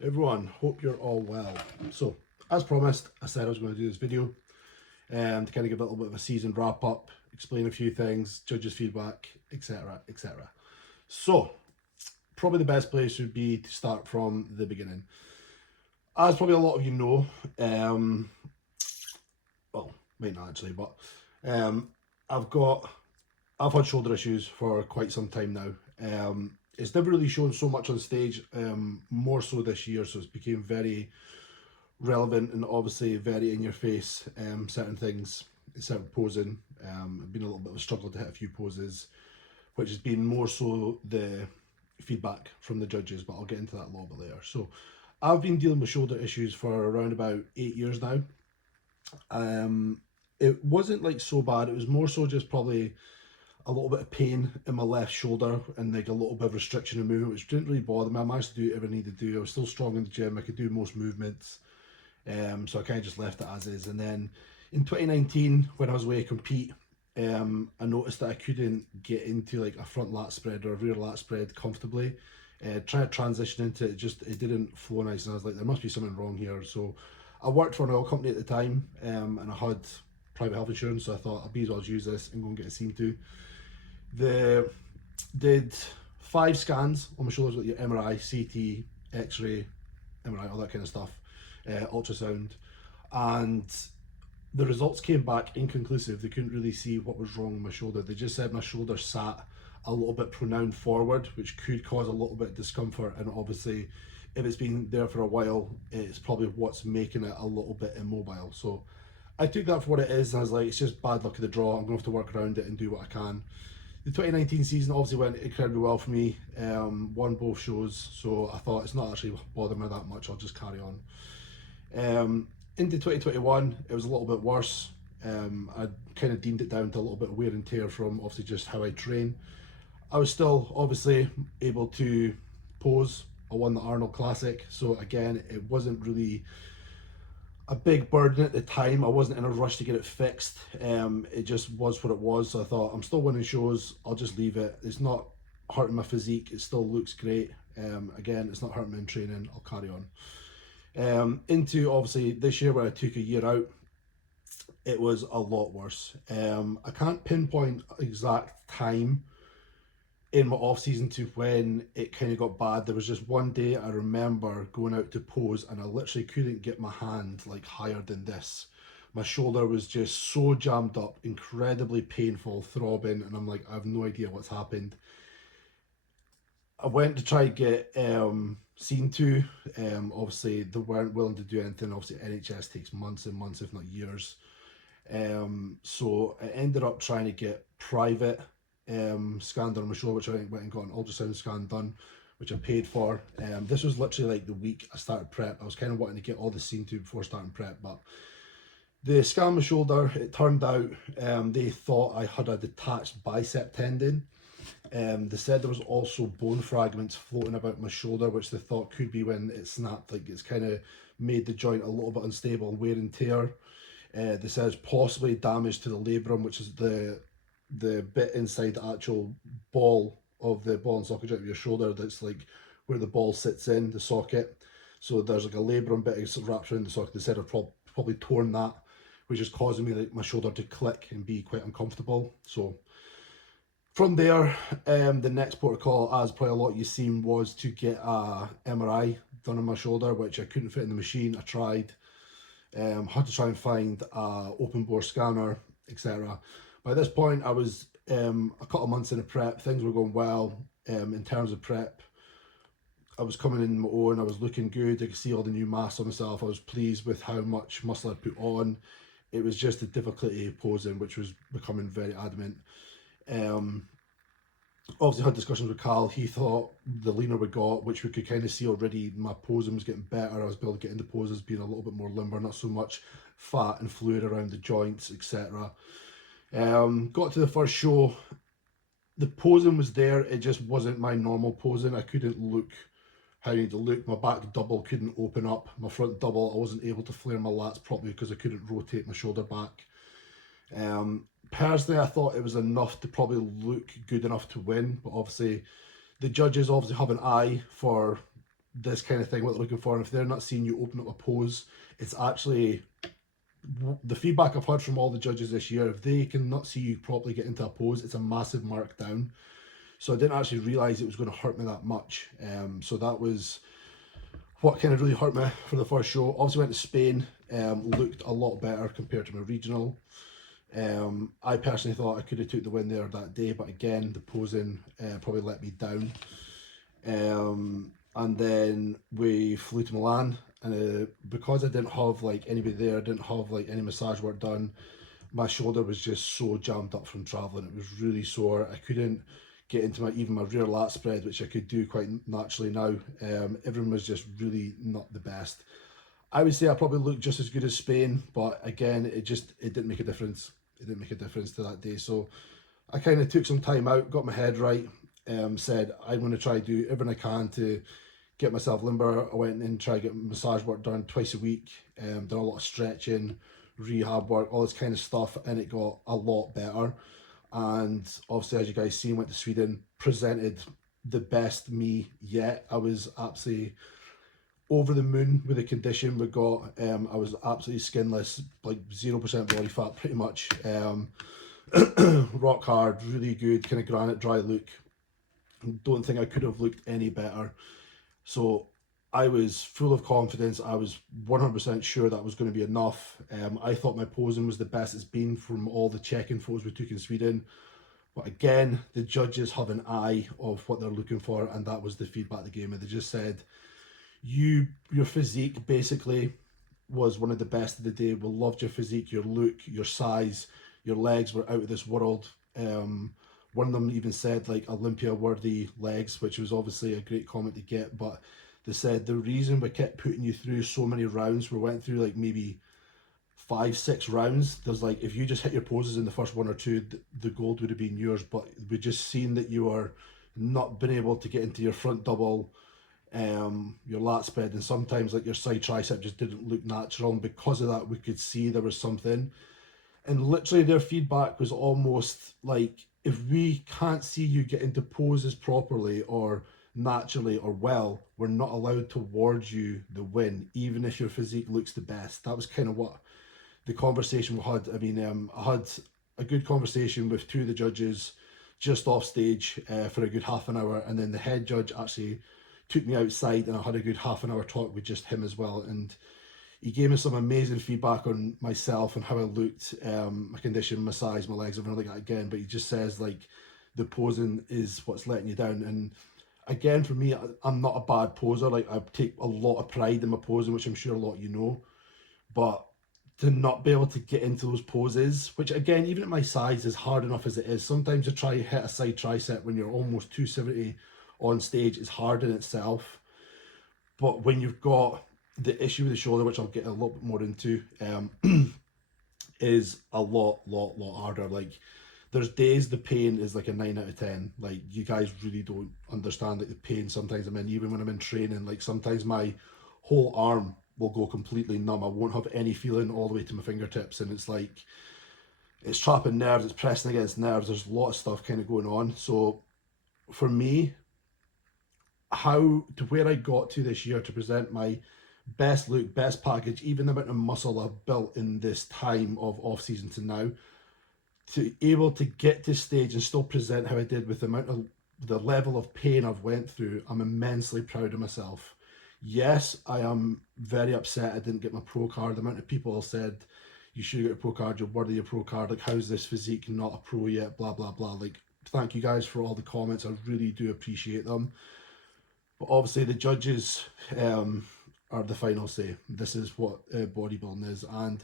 Everyone, hope you're all well. So, as promised, I said I was going to do this video to kind of give a little bit of a season wrap up, explain a few things, judges' feedback, etc. etc. So, probably the best place would be to start from the beginning. As probably a lot of you know, well, might not actually, but um, I've got I've had shoulder issues for quite some time now. It's never really shown so much on stage, more so this year, so it's became very relevant and obviously very in your face. Certain things, certain posing. It's been a little bit of a struggle to hit a few poses, which has been more so the feedback from the judges, but I'll get into that a little bit later. So, I've been dealing with shoulder issues for around about 8 years now. Um, it wasn't like so bad. It was more so just probably a little bit of pain in my left shoulder and like a little bit of restriction in movement, which didn't really bother me. I managed to do whatever I needed to do. I was still strong in the gym. I could do most movements. So I kind of just left it as is. And then in 2019, when I was away to compete, I noticed that I couldn't get into like a front lat spread or a rear lat spread comfortably. Trying to transition into it, it didn't flow nice, and I was like, there must be something wrong here. So I worked for an oil company at the time, and I had private health insurance, so I thought I'd be as well use this and go and get a seen to. The did 5 scans on my shoulders with your MRI, CT, X-ray, MRI, all that kind of stuff, ultrasound, and the results came back inconclusive. They couldn't really see what was wrong with my shoulder. They just said my shoulder sat a little bit pronounced forward, which could cause a little bit of discomfort. And obviously, if it's been there for a while, it's probably what's making it a little bit immobile. So I took that for what it is, and I was like, it's just bad luck of the draw. I'm going to have to work around it and do what I can. The 2019 season obviously went incredibly well for me. Won both shows, so I thought it's not actually bothering me that much. I'll just carry on. Into 2021, it was a little bit worse. I kind of deemed it down to a little bit of wear and tear from obviously just how I train. I was still obviously able to pose. I won the Arnold Classic, so again, it wasn't really a big burden at the time. I wasn't in a rush to get it fixed. It just was what it was. So I thought, I'm still winning shows. I'll just leave it. It's not hurting my physique. It still looks great. Again, it's not hurting me in training. I'll carry on. Into obviously this year where I took a year out, it was a lot worse. I can't pinpoint exact time in my off season to when it kind of got bad. There was just one day I remember going out to pose and I literally couldn't get my hand like higher than this. My shoulder was just so jammed up, incredibly painful, throbbing, and I'm like, I have no idea what's happened. I went to try get seen to. Obviously, they weren't willing to do anything. Obviously, NHS takes months and months, if not years. So I ended up trying to get private scanned on my shoulder, which I went and got an ultrasound scan done, which I paid for. This was literally like the week I started prep. I was kind of wanting to get all the seen to before starting prep, but the scan on my shoulder, it turned out they thought I had a detached bicep tendon. They said there was also bone fragments floating about my shoulder, which they thought could be when it snapped, like it's kind of made the joint a little bit unstable, wear and tear. They said it's possibly damage to the labrum, which is the bit inside the actual ball of the ball and socket joint of your shoulder. That's like where the ball sits in the socket. So there's like a labrum bit wrapped around the socket. They said I've probably torn that, which is causing me like my shoulder to click and be quite uncomfortable. So from there, the next protocol, as probably a lot of you seen, was to get a MRI done on my shoulder, which I couldn't fit in the machine. I tried, had to try and find a open bore scanner, etc. By this point, I was a couple of months in a prep. Things were going well in terms of prep. I was coming in my own. I was looking good. I could see all the new mass on myself. I was pleased with how much muscle I'd put on. It was just the difficulty of posing, which was becoming very adamant. Obviously had discussions with Carl. He thought the leaner we got, which we could kind of see already, my posing was getting better. I was able to get into poses, being a little bit more limber, not so much fat and fluid around the joints, etc. Got to the first show. The posing was there. It just wasn't my normal posing. I couldn't look how I need to look. My back double couldn't open up. My front double, I wasn't able to flare my lats properly because I couldn't rotate my shoulder back. Personally, I thought it was enough to probably look good enough to win, but obviously the judges obviously have an eye for this kind of thing, what they're looking for. And if they're not seeing you open up a pose, it's actually the feedback I've heard from all the judges this year. If they cannot see you properly get into a pose, it's a massive mark down. So I didn't actually realise it was going to hurt me that much. So that was what kind of really hurt me for the first show. Obviously went to Spain, looked a lot better compared to my regional. I personally thought I could have took the win there that day, but again, the posing probably let me down. And then we flew to Milan, and because I didn't have like anybody there, didn't have like any massage work done, my shoulder was just so jammed up from travelling. It was really sore. I couldn't get into even my rear lat spread, which I could do quite naturally now. Everyone was just really not the best. I would say I probably looked just as good as Spain, but again, it didn't make a difference. It didn't make a difference to that day. So I kind of took some time out, got my head right, said I'm going to try to do everything I can to get myself limber. I went and tried to get massage work done twice a week, done a lot of stretching, rehab work, all this kind of stuff, and it got a lot better. And obviously, as you guys seen, went to Sweden, presented the best me yet. I was absolutely over the moon with the condition we got. I was absolutely skinless, like 0% body fat pretty much. Rock hard, really good, kind of granite dry look. Don't think I could have looked any better. So I was full of confidence. I was 100% sure that was going to be enough. I thought my posing was the best it's been from all the check-in photos we took in Sweden. But again, the judges have an eye of what they're looking for, and that was the feedback they gave me. They just said, your physique basically was one of the best of the day. We loved your physique, your look, your size, your legs were out of this world. One of them even said like Olympia worthy legs, which was obviously a great comment to get, but they said the reason we kept putting you through so many rounds, we went through like maybe 5-6 rounds, there's like, if you just hit your poses in the first one or two, the gold would have been yours. But we just seen that you are not been able to get into your front double, your lat spread, and sometimes like your side tricep just didn't look natural, and because of that we could see there was something. And literally their feedback was almost like, if we can't see you get into poses properly or naturally or well, we're not allowed to award you the win, even if your physique looks the best. That was kind of what the conversation we had. I mean, I had a good conversation with two of the judges just off stage for a good half an hour, and then the head judge actually took me outside and I had a good half an hour talk with just him as well. And he gave me some amazing feedback on myself and how I looked, my condition, my size, my legs, everything like that again. But he just says like the posing is what's letting you down. And again, for me, I'm not a bad poser. Like, I take a lot of pride in my posing, which I'm sure a lot of you know. But to not be able to get into those poses, which again, even at my size, is hard enough as it is. Sometimes to try to hit a side tricep when you're almost 270 on stage is hard in itself. But when you've got the issue with the shoulder, which I'll get a little bit more into, is a lot harder. Like, there's days the pain is like a 9 out of 10. Like, you guys really don't understand like the pain sometimes I'm in, even when I'm in training. Like, sometimes my whole arm will go completely numb. I won't have any feeling all the way to my fingertips, and it's like, it's trapping nerves, it's pressing against nerves. There's a lot of stuff kind of going on. So for me, how to where I got to this year to present my best look, best package, even the amount of muscle I've built in this time of off season to now, to able to get to stage and still present how I did with the amount of the level of pain I've went through, I'm immensely proud of myself. Yes, I am very upset I didn't get my pro card. The amount of people said you should get a pro card, you're worthy of a pro card, like how's this physique not a pro yet, blah blah blah. Like, thank you guys for all the comments, I really do appreciate them. But obviously the judges are the final say. This is what bodybuilding is. And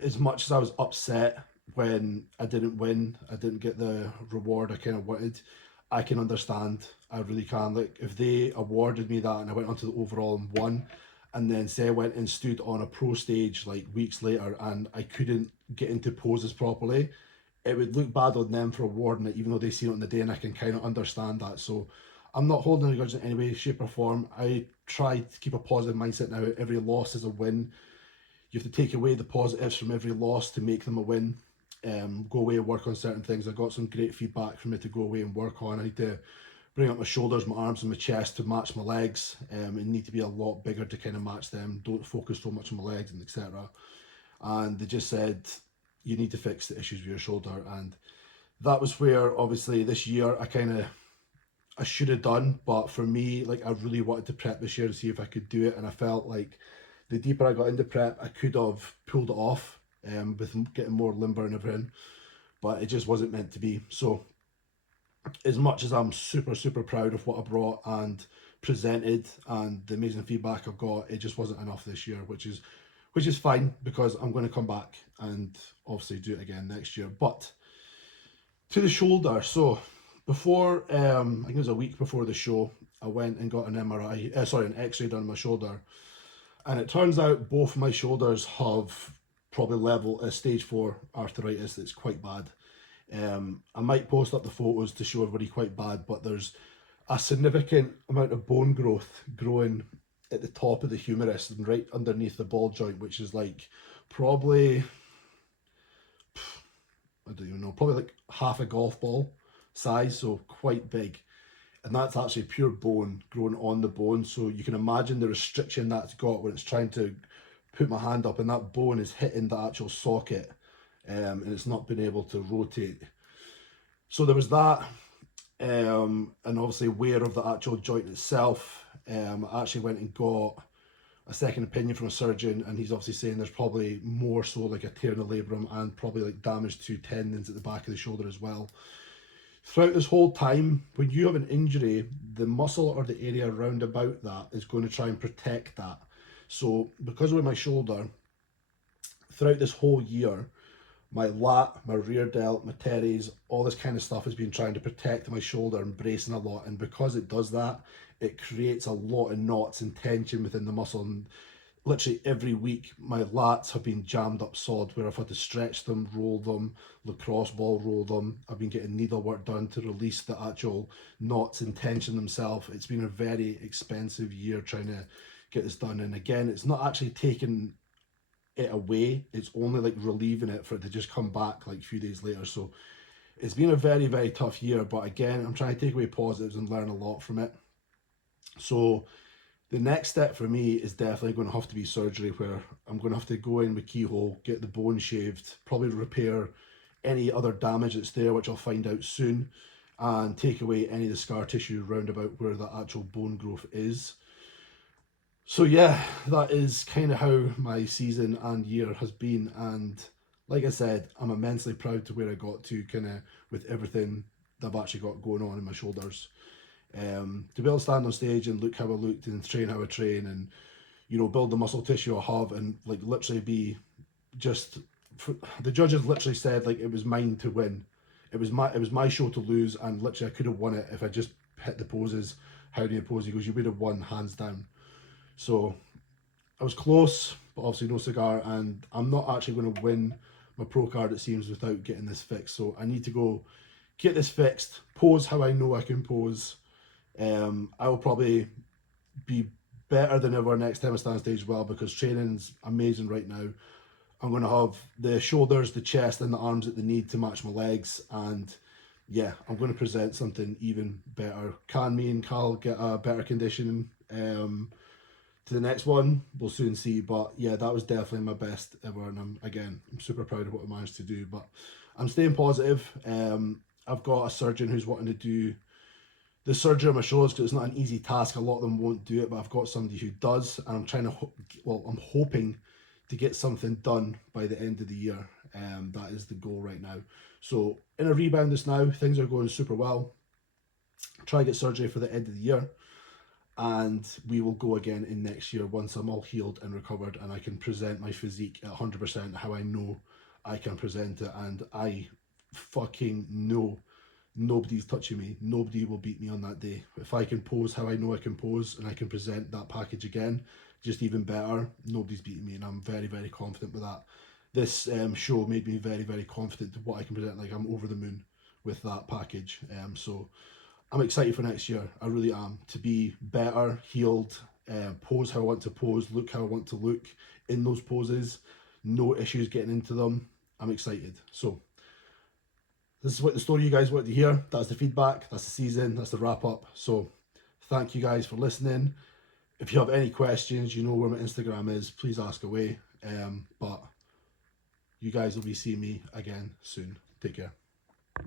as much as I was upset when I didn't win, I didn't get the reward I kind of wanted, I can understand. I really can. Like, if they awarded me that and I went onto the overall and won, and then say I went and stood on a pro stage like weeks later and I couldn't get into poses properly, it would look bad on them for awarding it, even though they see it on the day, and I can kind of understand that. So I'm not holding a grudge in any way, shape or form. I try to keep a positive mindset now. Every loss is a win. You have to take away the positives from every loss to make them a win. Go away and work on certain things. I got some great feedback from me to go away and work on. I need to bring up my shoulders, my arms and my chest to match my legs, and need to be a lot bigger to kind of match them. Don't focus so much on my legs and etc. And they just said, you need to fix the issues with your shoulder. And that was where obviously this year I should have done, but for me, like, I really wanted to prep this year to see if I could do it, and I felt like the deeper I got into prep, I could have pulled it off, with getting more limber and everything, but it just wasn't meant to be. So as much as I'm super proud of what I brought and presented and the amazing feedback I've got, it just wasn't enough this year, which is fine, because I'm going to come back and obviously do it again next year. But to the shoulder, so before, I think it was a week before the show, I went and got an an X-ray done on my shoulder, and it turns out both my shoulders have probably stage 4 arthritis that's quite bad. I might post up the photos to show everybody quite bad, but there's a significant amount of bone growth growing at the top of the humerus and right underneath the ball joint, which is like probably, I don't even know, probably like half a golf ball size, so quite big. And that's actually pure bone growing on the bone. So you can imagine the restriction that's got when it's trying to put my hand up, and that bone is hitting the actual socket, and it's not been able to rotate. So there was that, and obviously wear of the actual joint itself. I actually went and got a second opinion from a surgeon, and he's obviously saying there's probably more so like a tear in the labrum and probably like damage to tendons at the back of the shoulder as well. Throughout this whole time, when you have an injury, the muscle or the area around about that is going to try and protect that. So because with my shoulder, throughout this whole year, my lat, my rear delt, my teres, all this kind of stuff has been trying to protect my shoulder and bracing a lot. And because it does that, it creates a lot of knots and tension within the muscle. And literally every week, my lats have been jammed up solid, where I've had to stretch them, roll them, lacrosse ball roll them. I've been getting needle work done to release the actual knots and tension themselves. It's been a very expensive year trying to get this done. And again, it's not actually taking it away, it's only like relieving it for it to just come back like a few days later. So it's been a very tough year, but again, I'm trying to take away positives and learn a lot from it. So the next step for me is definitely going to have to be surgery, where I'm going to have to go in with keyhole, get the bone shaved, probably repair any other damage that's there, which I'll find out soon, and take away any of the scar tissue round about where the actual bone growth is. So yeah, that is kind of how my season and year has been, and like I said, I'm immensely proud to where I got to, kind of with everything that I've actually got going on in my shoulders. To be able to stand on stage and look how I looked and train how I train, and build the muscle tissue I have, and like literally be just, the judges literally said like it was mine to win. It was my show to lose, and literally I could have won it if I just hit the poses. How do you pose? He goes, you would have won hands down. So I was close, but obviously no cigar, and I'm not actually going to win my pro card, it seems, without getting this fixed. So I need to go get this fixed, pose how I know I can pose. I will probably be better than ever next time I stand on stage as well, because training's amazing right now. I'm going to have the shoulders, the chest, and the arms that they need to match my legs, and yeah, I'm going to present something even better. Can me and Carl get a better condition to the next one? We'll soon see. But yeah, that was definitely my best ever, and I'm super proud of what I managed to do. But I'm staying positive. I've got a surgeon who's wanting to do the surgery on my shoulders, because it's not an easy task. A lot of them won't do it, but I've got somebody who does, and I'm trying to I'm hoping to get something done by the end of the year. That is the goal right now. So in a rebound just now, things are going super well. Try to get surgery for the end of the year, and we will go again in next year once I'm all healed and recovered, and I can present my physique at 100% how I know I can present it. And I fucking know nobody's touching me. Nobody will beat me on that day. If I can pose how I know I can pose, and I can present that package again, just even better, nobody's beating me, and I'm very confident with that. This show made me very confident to what I can present. Like, I'm over the moon with that package. So I'm excited for next year. I really am. To be better, healed, pose how I want to pose, look how I want to look in those poses, no issues getting into them. I'm excited. So this is what the story you guys wanted to hear. That's the feedback. That's the season. That's the wrap up. So thank you guys for listening. If you have any questions, you know where my Instagram is. Please ask away. But you guys will be seeing me again soon. Take care.